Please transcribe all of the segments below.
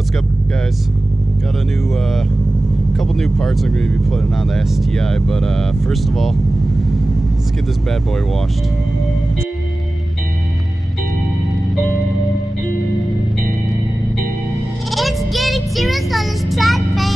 what's up, guys? Got a new couple new parts I'm going to be putting on the STI, but first of all, let's get this bad boy washed. It's getting serious on this track, man.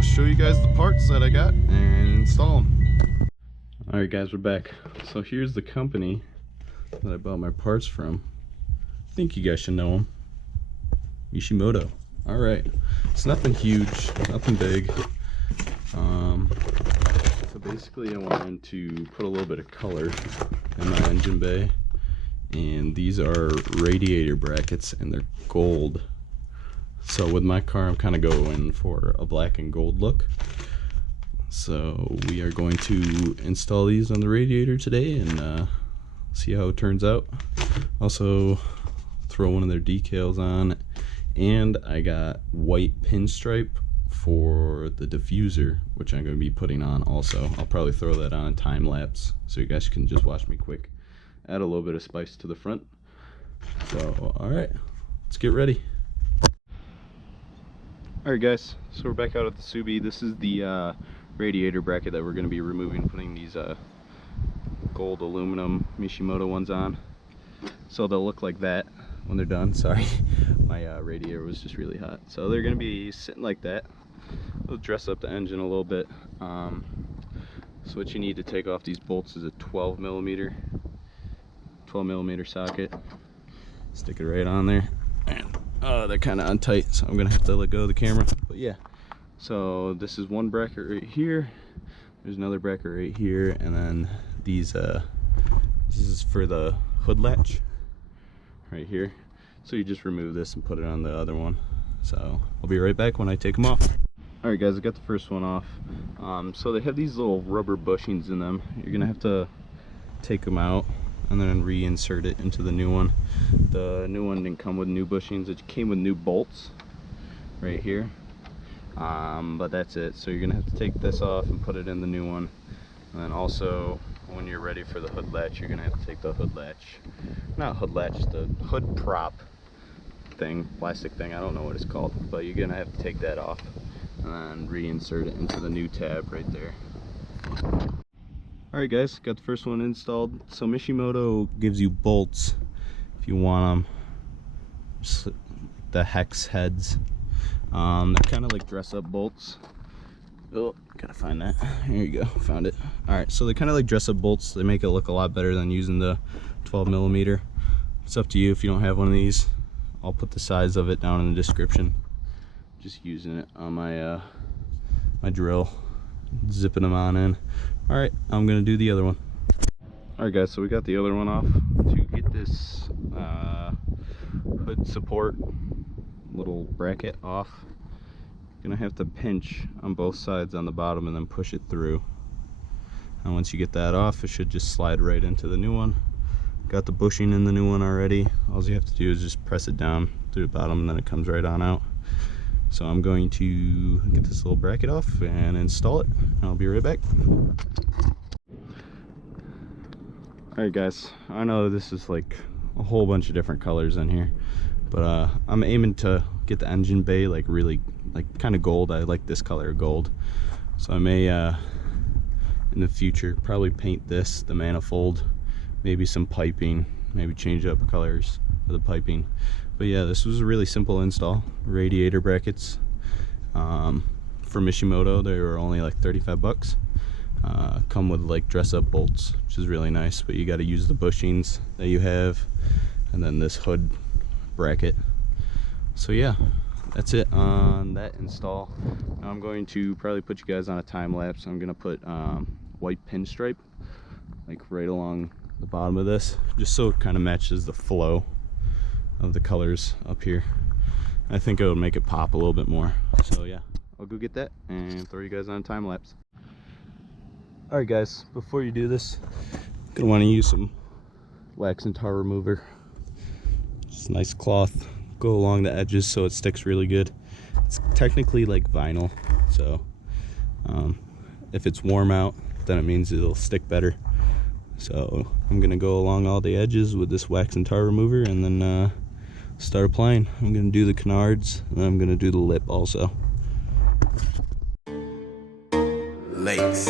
Show you guys the parts that I got and install them. Alright guys, we're back. So here's the company that I bought my parts from. I think you guys should know them. Mishimoto. Alright, it's nothing huge, nothing big. So basically I wanted to put a little bit of color in my engine bay, and these are radiator brackets and they're gold. So with my car, I'm kind of going for a black and gold look. So we are going to install these on the radiator today and see how it turns out. Also throw one of their decals on, and I got white pinstripe for the diffuser, which I'm going to be putting on also. I'll probably throw that on time lapse so you guys can just watch me quick. Add a little bit of spice to the front. So alright, let's get ready. Alright guys, so we're back out at the Subi. This is the radiator bracket that we're going to be removing, putting these gold aluminum Mishimoto ones on. So they'll look like that when they're done. Sorry, my radiator was just really hot. So they're going to be sitting like that. We'll dress up the engine a little bit. So what you need to take off these bolts is a 12 millimeter socket. Stick it right on there. And they're kind of untight, so I'm gonna have to let go of the camera. But yeah, so this is one bracket right here, there's another bracket right here, and then these this is for the hood latch right here. So you just remove this and put it on the other one. So I'll be right back when I take them off. Alright guys, I got the first one off. So they have these little rubber bushings in them. You're gonna have to take them out and then reinsert it into the new one. The new one didn't come with new bushings, it came with new bolts right here. But that's it. So you're gonna have to take this off and put it in the new one. And then also, when you're ready for the hood latch, you're gonna have to take the hood latch, not hood latch, the hood prop thing, plastic thing, I don't know what it's called, but you're gonna have to take that off and then reinsert it into the new tab right there. Alright guys, got the first one installed. So Mishimoto gives you bolts if you want them, just the hex heads. They're kind of like dress up bolts. Oh, gotta find that. Here you go, found it. Alright, so they're kind of like dress up bolts. They make it look a lot better than using the 12mm. It's up to you if you don't have one of these. I'll put the size of it down in the description. Just using it on my my drill, zipping them on in. Alright, I'm gonna do the other one. Alright guys, so we got the other one off. To get this hood support little bracket off, you're gonna have to pinch on both sides on the bottom and then push it through. And once you get that off, it should just slide right into the new one. Got the bushing in the new one already. All you have to do is just press it down through the bottom and then it comes right on out. So I'm going to get this little bracket off and install it. I'll be right back. Alright guys, I know this is like a whole bunch of different colors in here, but I'm aiming to get the engine bay like really like kind of gold. I like this color gold, so I may in the future probably paint this, the manifold, maybe some piping, maybe change up colors for the piping. But yeah, this was a really simple install. Radiator brackets from Mishimoto. They were only like 35 bucks. Come with like dress up bolts, which is really nice, but you got to use the bushings that you have and then this hood bracket. So yeah, that's it on that install. Now I'm going to probably put you guys on a time lapse. I'm gonna put white pinstripe like right along the bottom of this, just so it kind of matches the flow of the colors up here. I think it would make it pop a little bit more. So yeah, I'll go get that and throw you guys on a time lapse. Alright guys, before you do this, you're gonna want to use some wax and tar remover. Just nice cloth, go along the edges so it sticks really good. It's technically like vinyl, so if it's warm out, then it means it'll stick better. So I'm gonna go along all the edges with this wax and tar remover and then start applying. I'm gonna do the canards and I'm gonna do the lip also. Lakes.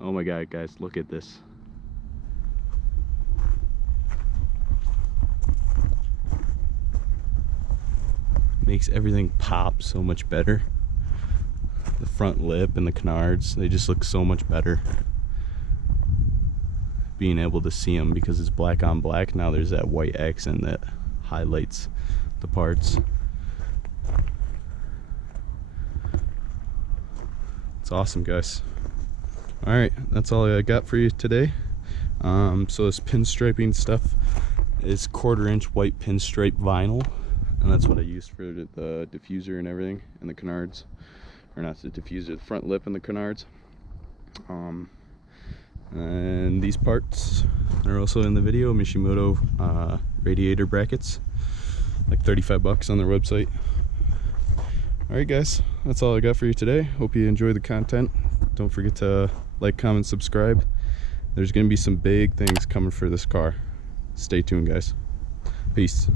Oh my god guys, look at this. Makes everything pop so much better. The front lip and the canards, they just look so much better. Being able to see them because it's black on black, now there's that white accent that highlights the parts. It's awesome guys. Alright, that's all I got for you today. So this pinstriping stuff is 1/4 inch white pinstripe vinyl, and that's what I used for the diffuser and everything, and the canards. Or not the diffuser, the front lip and the canards. And these parts are also in the video. Mishimoto radiator brackets, like 35 bucks on their website. Alright guys, that's all I got for you today. Hope you enjoy the content. Don't forget to like, comment, subscribe. There's gonna be some big things coming for this car. Stay tuned guys. Peace.